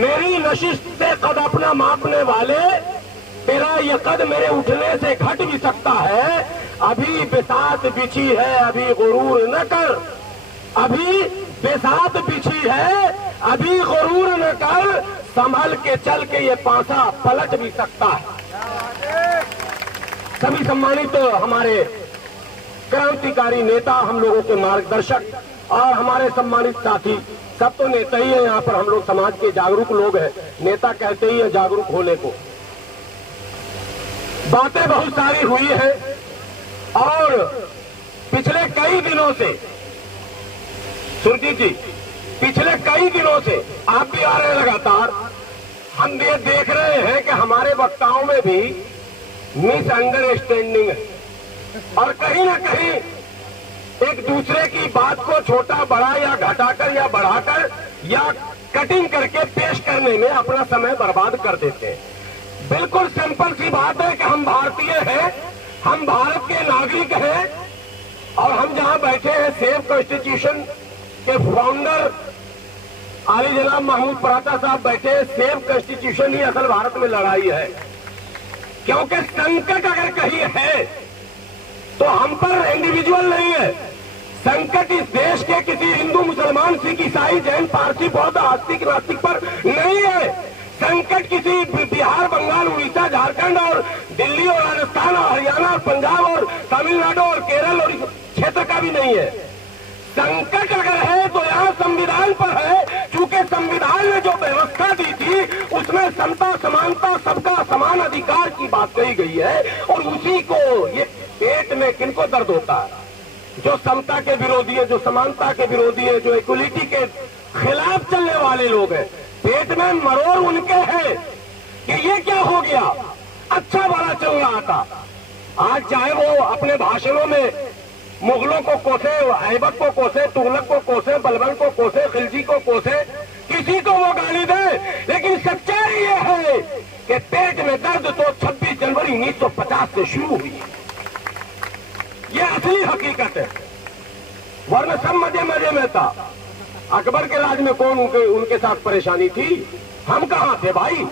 मेरी नशिश से कद अपना मापने वाले, तेरा ये कद मेरे उठने से घट भी सकता है। अभी बिसात बिछी है अभी गुरूर न कर, अभी बिसात बिछी है अभी गुरूर न कर, संभल के चल के ये पासा पलट भी सकता है। सभी सम्मानित तो हमारे क्रांतिकारी नेता, हम लोगों के मार्गदर्शक और हमारे सम्मानित साथी, सब तो नेता ही है। यहाँ पर हम लोग समाज के जागरूक लोग हैं, नेता कहते ही है जागरूक होने को। बातें बहुत सारी हुई है और पिछले कई दिनों से, सुरजीत जी, पिछले कई दिनों से आप भी आ रहे हैं लगातार, हम ये देख रहे हैं कि हमारे वक्ताओं में भी मिसअंडरस्टैंडिंग है और कहीं ना कहीं एक दूसरे की बात को छोटा बड़ा या घटाकर या बढ़ाकर या कटिंग करके पेश करने में अपना समय बर्बाद कर देते हैं। बिल्कुल सिंपल सी बात है कि हम भारतीय हैं, हम भारत के नागरिक हैं और हम जहां बैठे हैं सेफ कॉन्स्टिट्यूशन के फाउंडर आली जनाब महमूद पराता साहब बैठे हैं। सेफ कॉन्स्टिट्यूशन ही असल भारत में लड़ाई है, क्योंकि संकट अगर कहीं है तो हम पर इंडिविजुअल नहीं है। संकट इस देश के किसी हिंदू मुसलमान सिख ईसाई जैन पारसी बौद्ध आस्तिक नास्तिक पर नहीं है। संकट किसी बिहार बंगाल उड़ीसा झारखंड और दिल्ली और राजस्थान और हरियाणा और पंजाब और तमिलनाडु और केरल और क्षेत्र का भी नहीं है। संकट अगर है तो यहाँ संविधान पर है, क्योंकि संविधान ने जो व्यवस्था दी थी उसमें समता समानता सबका समान अधिकार की बात कही गई है। और उसी को ये पेट में किनको दर्द होता है, जो समता के विरोधी है, जो समानता के विरोधी है, जो इक्वलिटी के खिलाफ चलने वाले लोग हैं, पेट में मरोड़ उनके हैं कि ये क्या हो गया। अच्छा भला चल रहा था, आज चाहे वो अपने भाषणों में मुगलों को कोसे, ऐबक को कोसे, तुगलक को कोसे, बलबन को कोसे, खिलजी को कोसे, किसी को वो गाली दे, लेकिन सच्चाई ये है कि पेट में दर्द तो 26 जनवरी 1950 से शुरू हुई। ये असली हकीकत है, वरना सब मजे मजे में था। अकबर के राज में कौन उनके साथ परेशानी थी, हम कहां थे भाई,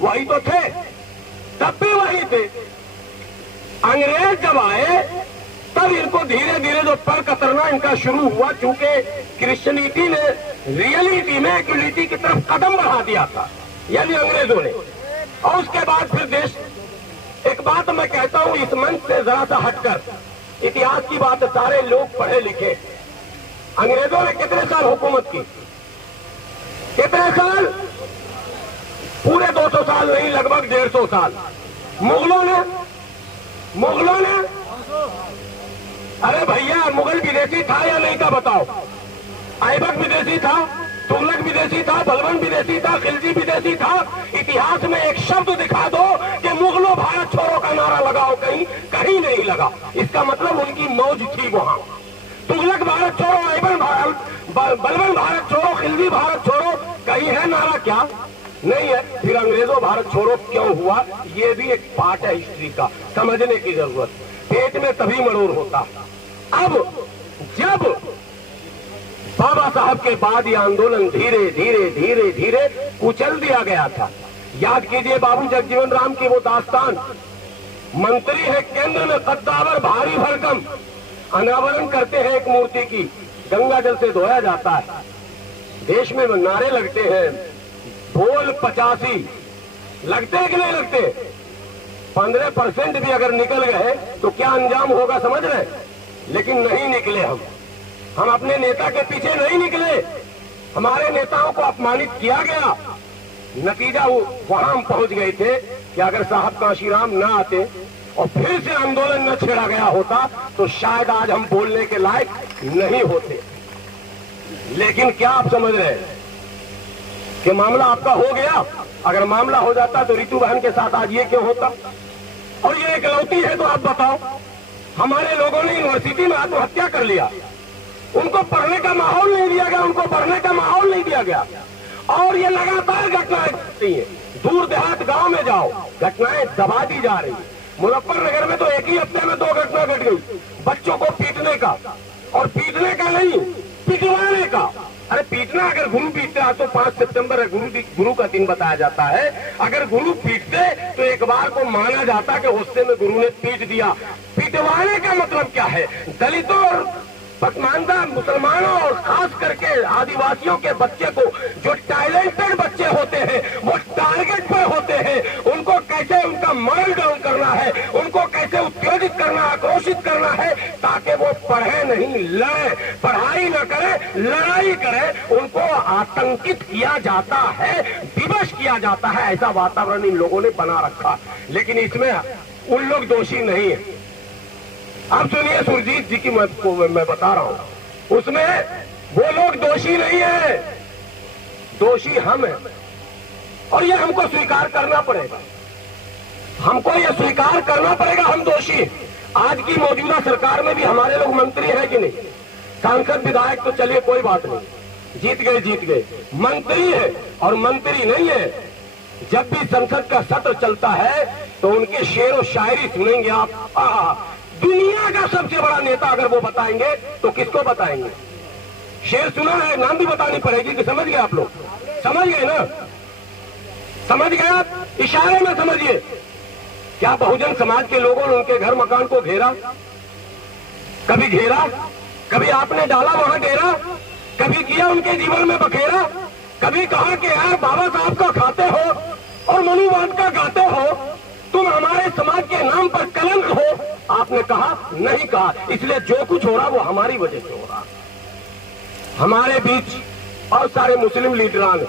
वही तो थे, तब भी वही थे। अंग्रेज जब आए तब इनको धीरे धीरे जो पर कतरना इनका शुरू हुआ, चूंकि क्रिश्चियनिटी ने रियलिटी में इक्वलिटी की तरफ कदम बढ़ा दिया था, यानी अंग्रेजों ने। और उसके बाद फिर देश, एक बात मैं कहता हूं इस मंच से जरा सा हटकर, इतिहास की बात, सारे लोग पढ़े लिखे, अंग्रेजों ने कितने साल हुकूमत की, कितने साल, पूरे 200 साल नहीं, लगभग 150 साल। मुगलों ने अरे भैया, मुगल विदेशी था या नहीं था बताओ, ऐबक विदेशी था, तुगलक विदेशी था, बलबन विदेशी था, खिलजी विदेशी था। इतिहास में एक शब्द दिखा दो कि मुगलों भारत छोड़ो का नारा लगाओ, कहीं कहीं नहीं लगा। इसका मतलब उनकी मौज थी वहां। तुगलक भारत छोड़ो, ऐबक बलबन भारत छोड़ो, खिलजी भारत छोड़ो, कहीं है नारा क्या? नहीं है। फिर अंग्रेजों भारत छोड़ो क्यों हुआ, ये भी एक पार्ट है हिस्ट्री का, समझने की जरूरत। पेट में तभी मरोड़ होता। अब जब बाबा साहब के बाद ये आंदोलन धीरे धीरे धीरे धीरे कुचल दिया गया था। याद कीजिए बाबू जगजीवन राम की वो दास्तान, मंत्री है केंद्र में कद्दावर भारी भरकम, अनावरण करते हैं एक मूर्ति की, गंगा जल से धोया जाता है, देश में नारे लगते हैं, बोल 85 लगते हैं कि नहीं लगते? 15% भी अगर निकल गए तो क्या अंजाम होगा समझ रहे? लेकिन नहीं निकले हम अपने नेता के पीछे नहीं निकले, हमारे नेताओं को अपमानित किया गया। नतीजा वहां हम पहुंच गए थे कि अगर साहब कांशीराम न आते और फिर से आंदोलन न छेड़ा गया होता तो शायद आज हम बोलने के लायक नहीं होते। लेकिन क्या आप समझ रहे हैं कि मामला आपका हो गया? अगर मामला हो जाता तो रितु बहन के साथ आज ये क्यों होता? और ये इकलौती है तो आप बताओ, हमारे लोगों ने यूनिवर्सिटी में आत्महत्या कर लिया, उनको पढ़ने का माहौल नहीं दिया गया, उनको पढ़ने का माहौल नहीं दिया गया। और ये लगातार घटनाएं घटती हैं, दूर देहात गांव में जाओ, घटनाएं दबा दी जा रही। मुजफ्फरनगर में तो एक ही हफ्ते में 2 घटना घट गई, बच्चों को पीटने का, और पीटने का नहीं, पिटवाने का। अरे पीटना, अगर गुरु पीटते हैं तो 5 सितंबर गुरु का दिन बताया जाता है। अगर गुरु पीटते तो एक बार को माना जाता कि गुस्से में गुरु ने पीट दिया। पीटवाने का मतलब क्या है? दलितों और पसमानदा मुसलमानों और खास करके आदिवासियों के बच्चे को, जो टैलेंटेड बच्चे होते हैं वो टारगेट पर होते हैं, उनको कैसे उनका मॉरल डाउन करना है, उनको कैसे उत्तेजित करना, आक्रोशित करना है ताकि वो पढ़े नहीं लड़े, पढ़ाई न करे लड़ाई करे, उनको आतंकित किया जाता है, विवश किया जाता है। ऐसा वातावरण इन लोगों ने बना रखा। लेकिन इसमें उन लोग दोषी नहीं है। अब सुनिए सुरजीत जी की मैं बता रहा हूं, उसमें वो लोग दोषी नहीं है, दोषी हम हैं। और ये हमको स्वीकार करना पड़ेगा, हमको ये स्वीकार करना पड़ेगा, हम दोषी। आज की मौजूदा सरकार में भी हमारे लोग मंत्री हैं कि नहीं? सांसद विधायक तो चलिए कोई बात नहीं, जीत गए। मंत्री है और मंत्री नहीं है, जब भी संसद का सत्र चलता है तो उनके शेर और शायरी सुनेंगे आप। दुनिया का सबसे बड़ा नेता अगर वो बताएंगे तो किसको बताएंगे? शेर सुना है, नाम भी बतानी पड़ेगी कि समझ गए आप लोग? समझ गए ना? समझ गए आप? इशारे में समझिए। क्या बहुजन समाज के लोगों ने उनके घर मकान को घेरा? कभी घेरा? कभी आपने डाला वहां डेरा? कभी किया उनके जीवन में बखेरा? कभी कहा कि यार बाबा साहब का खाते हो और मनुवाद का गाते हो, तुम हमारे समाज के नाम पर कलंक हो? आपने कहा? नहीं कहा। इसलिए जो कुछ हो रहा वो हमारी वजह से हो रहा। हमारे बीच बहुत सारे मुस्लिम लीडरान,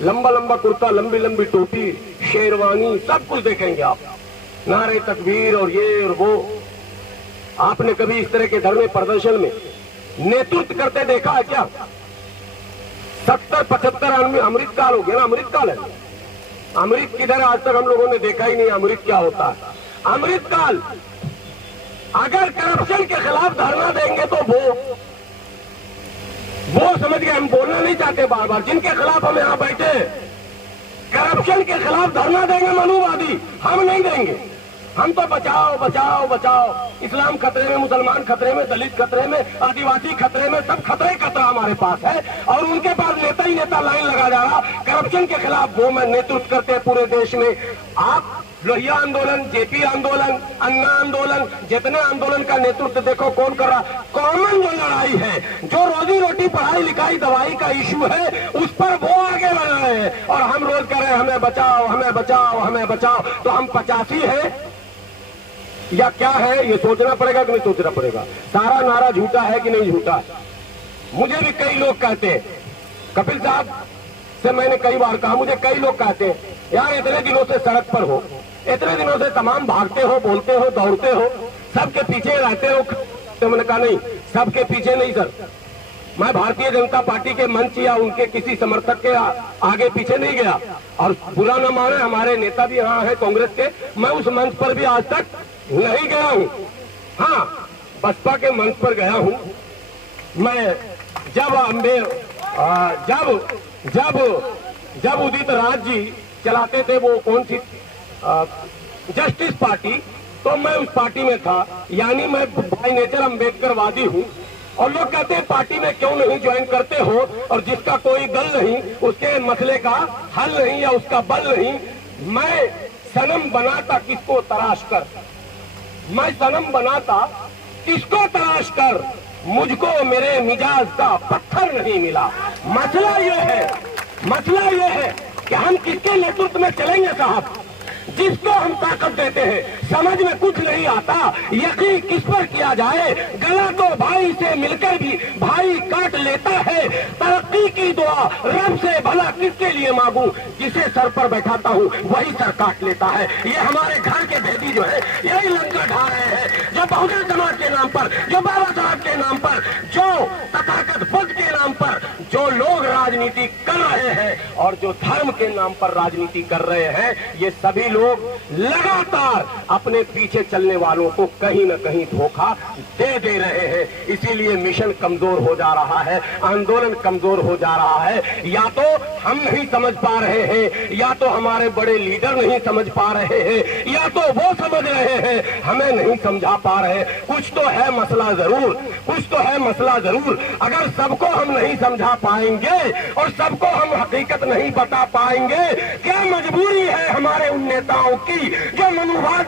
लंबा लंबा कुर्ता, लंबी लंबी टोपी, शेरवानी, सब कुछ देखेंगे आप, नारे तकबीर और ये और वो। आपने कभी इस तरह के धरने प्रदर्शन में नेतृत्व करते देखा है क्या? 70-75 अमृतकाल हो गया ना, अमृतकाल है। अमृत किधर? आज तक हम लोगों ने देखा ही नहीं अमृत क्या होता है। अमृतकाल, अगर करप्शन के खिलाफ धरना देंगे तो वो समझ गए, हम बोलना नहीं चाहते बार बार, जिनके खिलाफ हम यहां बैठे, करप्शन के खिलाफ धरना देंगे मनुवादी, हम नहीं देंगे। हम तो बचाओ बचाओ बचाओ, इस्लाम खतरे में, मुसलमान खतरे में, दलित खतरे में, आदिवासी खतरे में, सब खतरे खतरा हमारे पास है। और उनके पास नेता ही नेता लाइन लगा जा रहा करप्शन के खिलाफ। वो मैं नेतृत्व करते हैं पूरे देश में। आप लोहिया आंदोलन, जेपी आंदोलन, अन्ना आंदोलन, जितने आंदोलन का नेतृत्व देखो कौन कर रहा। कॉमन जो लड़ाई है, जो रोजी रोटी, पढ़ाई लिखाई, दवाई का इश्यू है, उस पर वो आगे बढ़ रहे हैं। और हम रोज कह रहे हैं हमें बचाओ हमें बचाओ हमें बचाओ। तो हम 85 है या क्या है, ये सोचना पड़ेगा कि नहीं सोचना पड़ेगा? सारा नारा झूठा है कि नहीं झूठा? मुझे भी कई लोग कहते हैं, कपिल साहब से मैंने कई बार कहा, मुझे कई लोग कहते हैं यार इतने दिनों से सड़क पर हो, इतने दिनों से तमाम भागते हो, बोलते हो, दौड़ते हो, सबके पीछे रहते हो। तो मैंने कहा नहीं, सबके पीछे नहीं सर, मैं भारतीय जनता पार्टी के मंच या उनके किसी समर्थक के आगे पीछे नहीं गया। और बुरा न माने, हमारे नेता भी यहाँ है कांग्रेस के, मैं उस मंच पर भी आज तक नहीं गया हूँ। हाँ, बसपा के मंच पर गया हूँ मैं। जब उदित राज जी चलाते थे वो कौन सी जस्टिस पार्टी, तो मैं उस पार्टी में था। यानी मैं बाय नेचर अम्बेडकरवादी हूँ। और लोग कहते हैं पार्टी में क्यों नहीं ज्वाइन करते हो, और जिसका कोई दल नहीं, उसके मसले का हल नहीं या उसका बल नहीं। मैं सनम बनाता किसको तराश कर, मैं सनम बनाता किसको तराश कर, मुझको मेरे मिजाज का पत्थर नहीं मिला। मसला ये है कि हम किसके नेतृत्व में चलेंगे साहब? जिसको हम ताकत देते हैं। समझ में कुछ नहीं आता यकीन किस पर किया जाए। गला तो भाई से मिलकर भी भाई काट लेता है। तरक्की की दुआ रब से भला किसके लिए मांगू, जिसे सर पर बैठाता हूँ वही सर काट लेता है। ये हमारे घर के भेदी जो है यही लंका ढा रहे हैं, जो बहुजन समाज के नाम पर, जो बाबा साहब के नाम पर, जो तथाकथ बुद्ध के नाम पर जो लोग राजनीति कर रहे हैं और जो धर्म के नाम पर राजनीति कर रहे हैं, ये सभी लोग लगातार अपने पीछे चलने वालों को कहीं न कहीं धोखा दे रहे हैं। इसीलिए मिशन कमजोर हो जा रहा है, आंदोलन कमजोर हो जा रहा है। या तो हम नहीं समझ पा रहे हैं, या तो हमारे बड़े लीडर नहीं समझ पा रहे हैं, या तो वो समझ रहे हैं हमें नहीं समझा पा रहे। कुछ तो है मसला जरूर, कुछ तो है मसला जरूर। अगर सबको हम नहीं समझा पाएंगे और सबको हम हकीकत नहीं बता पाएंगे। क्या मजबूरी है हमारे उन नेताओं की जो मनुवाद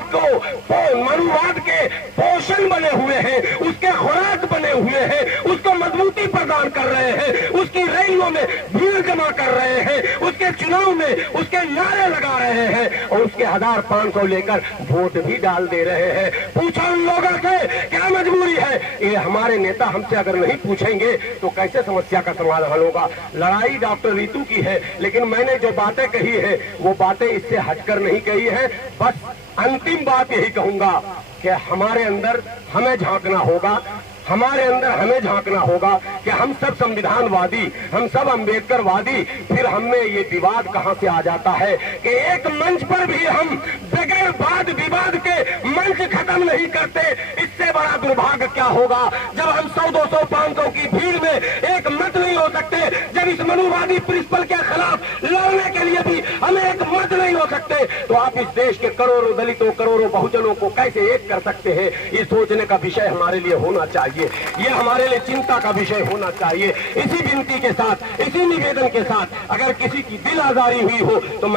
के पोषण बने हुए हैं, उसके खुराक बने हुए हैं, उसको मजबूती प्रदान कर रहे हैं, उसकी रैलियों में भीड़ जमा कर रहे हैं, उसके चुनाव में उसके नारे लगा रहे हैं और उसके 1500 लेकर वोट भी डाल दे रहे हैं। पूछो उन लोगों से क्या मजबूरी है। ये हमारे नेता हमसे अगर नहीं पूछेंगे तो कैसे समस्या का समाधान होगा। लड़ाई डॉक्टर रीतू की है, लेकिन मैंने जो बातें कही है वो बातें इससे हटकर नहीं कही है। बस अंतिम बात यही कहूंगा कि हमारे अंदर हमें झांकना होगा, हमारे अंदर हमें झांकना होगा कि हम सब संविधानवादी, हम सब अम्बेडकरवादी, फिर हमें ये विवाद कहां से आ जाता है कि एक मंच पर भी हम बगैर वाद विवाद के मंच खत्म नहीं करते। इससे बड़ा दुर्भाग्य क्या होगा जब हम 100, 200, 500 की भीड़ में एक मत नहीं हो सकते, जब इस मनुवादी प्रिंसिपल के खिलाफ लड़ने के लिए भी हमें एक मत नहीं हो सकते, तो आप इस देश के करोड़ों दलितों, करोड़ों बहुजनों को कैसे एक कर सकते हैं। ये सोचने का विषय हमारे लिए होना चाहिए, ये हमारे लिए चिंता का विषय होना चाहिए। इसी विनती के साथ, इसी निवेदन के साथ, अगर किसी की दिल आजारी हुई हो तो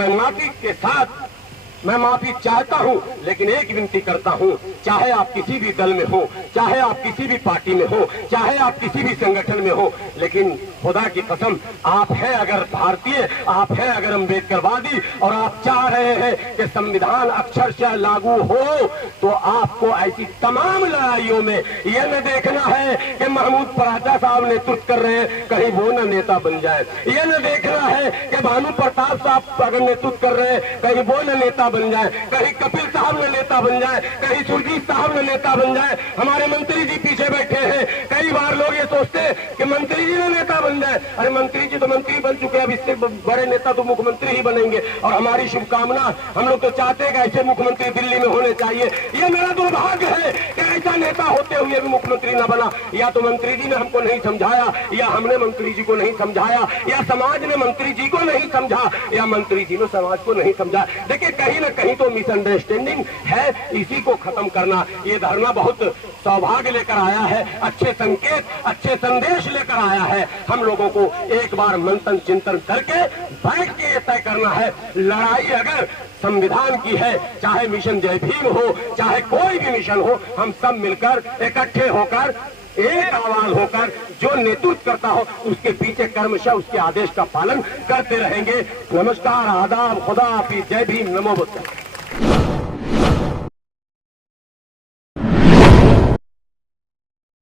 मैं माफी चाहता हूं, लेकिन एक विनती करता हूं, चाहे आप किसी भी दल में हो, चाहे आप किसी भी पार्टी में हो, चाहे आप किसी भी संगठन में हो, लेकिन खुदा की कसम आप हैं अगर भारतीय, आप हैं अगर अम्बेडकरवादी और आप चाह रहे हैं कि संविधान अक्षरशः लागू हो, तो आपको ऐसी तमाम लड़ाइयों में यह न देखना है कि महमूद पराचा साहब नेतृत्व कर रहे हैं, कहीं वो न नेता बन जाए। यह न देखना है कि भानु प्रताप साहब अगर नेतृत्व कर रहे हैं, कहीं वो न नेता बन जाए, कहीं कपिल साहब ने नेता बन जाए, कहीं सुरजीत साहब ने नेता बन जाए। हमारे मंत्री जी पीछे बैठे हैं, कई बार लोग ये सोचते हैं कि मंत्री जी ने नेता बन जाए। अरे मंत्री जी तो मंत्री बन चुके हैं, अब इससे बड़े नेता तो मुख्यमंत्री ही बनेंगे। और हमारी शुभकामना, हम लोग तो चाहते हैं कि ऐसे मुख्यमंत्री दिल्ली में होने चाहिए। ये मेरा दुर्भाग्य है कि ऐसा नेता होते हुए भी मुख्यमंत्री न बना। या तो मंत्री जी ने हमको नहीं समझाया, या हमने मंत्री जी को नहीं समझाया, या समाज ने मंत्री जी को नहीं समझा, या मंत्री जी ने समाज को नहीं समझा। देखिए कहीं न कहीं तो मिसअंडरस्टैंडिंग है, इसी को खत्म करना। ये धरना बहुत सौभाग्य लेकर आया है, अच्छे संकेत, अच्छे संदेश लेकर आया है। हम लोगों को एक बार मंथन चिंतन करके बैठ के तय करना है, लड़ाई अगर संविधान की है, चाहे मिशन जय भीम हो, चाहे कोई भी मिशन हो, हम सब मिलकर इकट्ठे होकर एक आवाज होकर जो नेतृत्व करता हो उसके पीछे कर्मशः उसके आदेश का पालन करते रहेंगे। नमस्कार, आदाब, खुदा हाफिज, जय भीम, नमो बुद्ध।